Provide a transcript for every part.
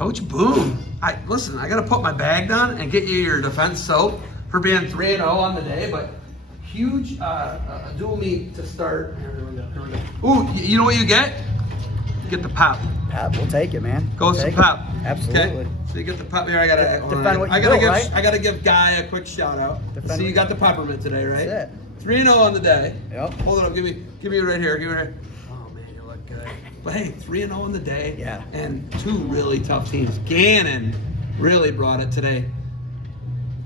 Coach Boone, listen, I got to put my bag down and get you your defense soap for being 3-0 on the day, but huge dual meet to start. Here we go. Ooh, you know what you get? You get the pop. Pep, we'll take it, man. Go some pop. Absolutely. Okay? So you get the pop here. I gotta give Guy a quick shout out. So you got the peppermint today, right? That's it. 3-0 on the day. Yep. Hold it up. Give me it right here. Give me it right. Oh man, you look good. But hey, 3-0 on the day. Yeah. And two really tough teams. Gannon really brought it today.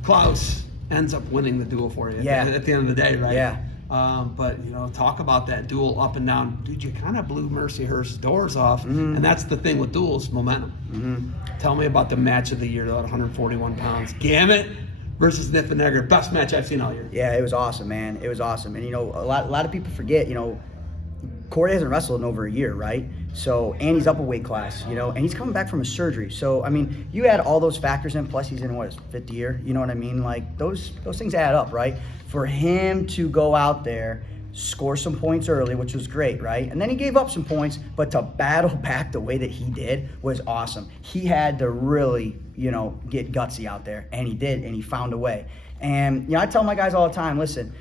Klaus ends up winning the duel for you. Yeah. At the end of the day, right? Yeah. But talk about that duel up and down. Dude, you kind of blew Mercyhurst's doors off, and that's the thing with duels, momentum. Tell me about the match of the year, though, at 141 pounds. Gamut versus Niffenegger. Best match I've seen all year. Yeah, it was awesome, man. It was awesome. And, a lot of people forget, Corey hasn't wrestled in over a year, right? So, and he's up a weight class, and he's coming back from a surgery. So, I mean, you add all those factors in, plus he's in, his fifth year, you know what I mean? Like, those things add up, right? For him to go out there, score some points early, which was great, right? And then he gave up some points, but to battle back the way that he did was awesome. He had to really, get gutsy out there, and he did, and he found a way. And, I tell my guys all the time, listen,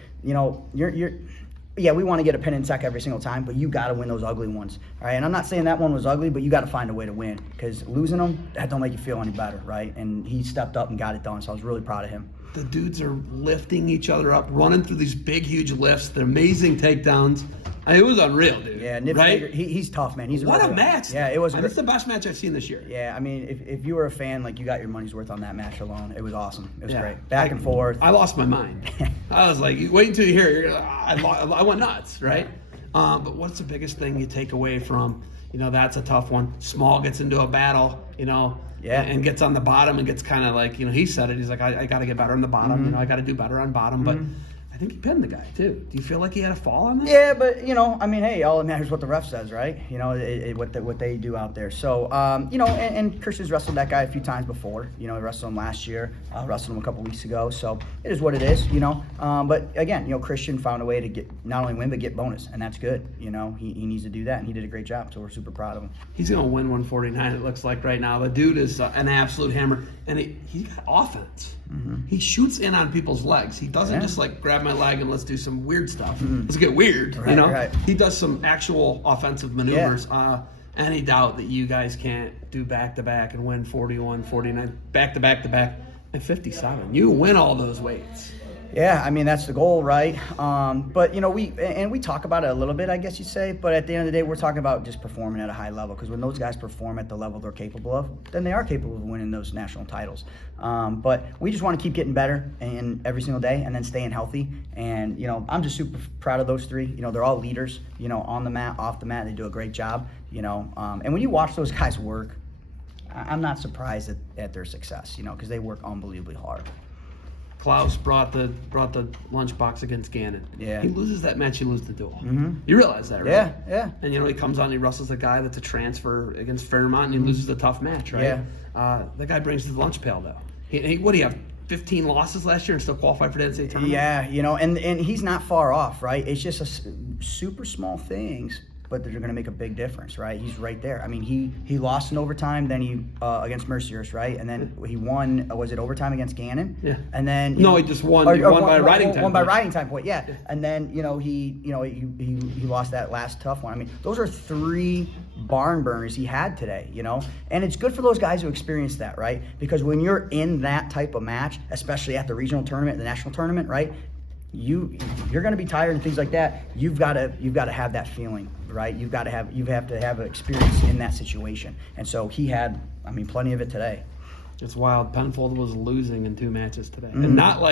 yeah, we want to get a pin and tech every single time, but you got to win those ugly ones, all right? And I'm not saying that one was ugly, but you got to find a way to win, because losing them, that don't make you feel any better, right? And he stepped up and got it done, so I was really proud of him. The dudes are lifting each other up, running through these big, huge lifts. They're amazing takedowns. It was unreal, dude. Yeah, right? He's tough, man. What a match. Yeah, it was. It's the best match I've seen this year. Yeah, I mean, if you were a fan, you got your money's worth on that match alone. It was awesome. It was great. Back and forth. I lost my mind. I was like, wait until you hear it. I went nuts, right? But what's the biggest thing you take away from, that's a tough one. Small gets into a battle, and gets on the bottom and gets kind of like, he said it. He's like, I got to get better on the bottom. I got to do better on bottom. But I think he pinned the guy, too. Do you feel like he had a fall on that? Yeah, but, I mean, hey, all that matters is what the ref says, right? What they do out there. So, and Christian's wrestled that guy a few times before. He wrestled him last year, wrestled him a couple weeks ago. So it is what it is, But, again, Christian found a way to get not only win, but get bonus, and that's good. He needs to do that, and he did a great job, so we're super proud of him. He's going to win 149, it looks like right now. The dude is an absolute hammer, and he's got offense. He shoots in on people's legs. He doesn't just grab my leg and let's do some weird stuff. Let's get weird, Right. He does some actual offensive maneuvers. Any doubt that you guys can't do back-to-back and win 41, 49, back-to-back and 57? You win all those weights. Yeah, I mean, that's the goal, right? But, we talk about it a little bit, I guess you'd say, but at the end of the day, we're talking about just performing at a high level, because when those guys perform at the level they're capable of, then they are capable of winning those national titles. But we just want to keep getting better and every single day, and then staying healthy. And, I'm just super proud of those three. They're all leaders, on the mat, off the mat. They do a great job, and when you watch those guys work, I'm not surprised at their success, because they work unbelievably hard. Klaus brought the lunchbox against Gannon. Yeah. He loses that match, he loses the duel. You realize that, right? Yeah. And he comes on, he wrestles a guy that's a transfer against Fairmont, and he loses a tough match, right? Yeah. The guy brings the lunch pail, though. What do you have? 15 losses last year and still qualified for the NCAA tournament? Yeah, and he's not far off, right? It's just super small things, but they're going to make a big difference, right? He's right there. I mean, he lost in overtime, then he against Mercyhurst, right? And then he won. Was it overtime against Gannon? Yeah. And then he just won. He won by a riding time. Won by riding time point. Yeah. And then he lost that last tough one. I mean, those are three barn burners he had today, and it's good for those guys who experience that, right? Because when you're in that type of match, especially at the regional tournament, the national tournament, right? You're going to be tired and things like that. You've got to have that feeling, right? You have to have an experience in that situation, and so he had, plenty of it today. It's wild. Penfold was losing in 2 matches today, and not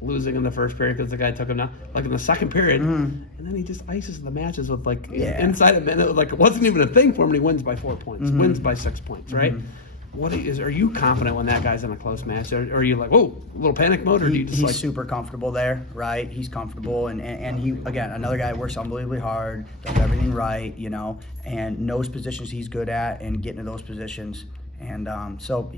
losing in the first period because the guy took him down. In the second period, and then he just ices the matches with inside a minute. It wasn't even a thing for him. And he wins by 4 points, wins by 6 points, right? Are you confident when that guy's in a close match? Or are you like, whoa, a little panic mode? Or do you just he's super comfortable there, right? He's comfortable, and he, again, another guy works unbelievably hard, does everything right, and knows positions he's good at and getting to those positions. And so,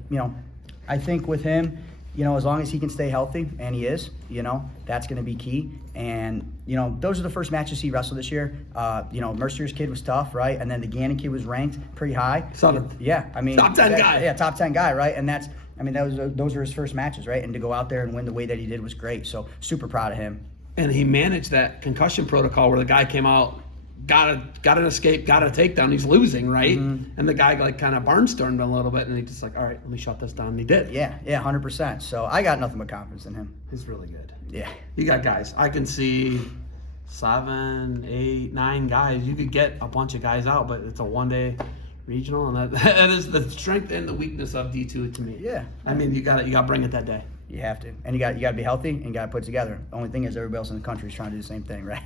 I think with him, you know, as long as he can stay healthy, and he is, you know, that's going to be key. And, you know, those are the first matches he wrestled this year. You know, Mercier's kid was tough, right? And then the Gannon kid was ranked pretty high. 7th. Yeah, I mean. Top 10 guy. Yeah, top 10 guy, right? And that's, I mean, those are his first matches, right? And to go out there and win the way that he did was great. So super proud of him. And he managed that concussion protocol where the guy came out, got an escape, got a takedown. He's losing, right? Mm-hmm. And the guy like kind of barnstormed a little bit, and he just like, all right, let me shut this down. And he did. Yeah, 100%. So I got nothing but confidence in him. He's really good. Yeah. You got guys. I can see 7, 8, 9 guys. You could get a bunch of guys out, but it's a one-day regional, and that is the strength and the weakness of D2 to me. Yeah. I mean, you got to bring it that day. You have to. And you got to be healthy and you got to put it together. The only thing is everybody else in the country is trying to do the same thing, right?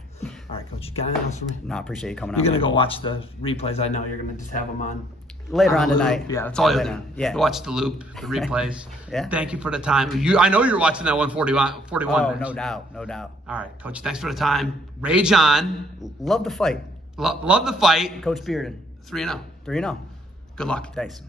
All right, Coach. You got anything else for me? No, I appreciate you coming You're out. gonna man. go watch the replays. I know you're gonna just have them on Later on the loop. tonight. Yeah, that's all you'll Later do. on. Yeah. You'll watch the loop, the replays. Yeah. Thank you for the time. I know you're watching that 141. Oh, match. no doubt. No doubt. All right, Coach. Thanks for the time. Rage on. Love the fight. Love the fight. Coach Bearden. 3-0. 3-0. Good luck. Thanks.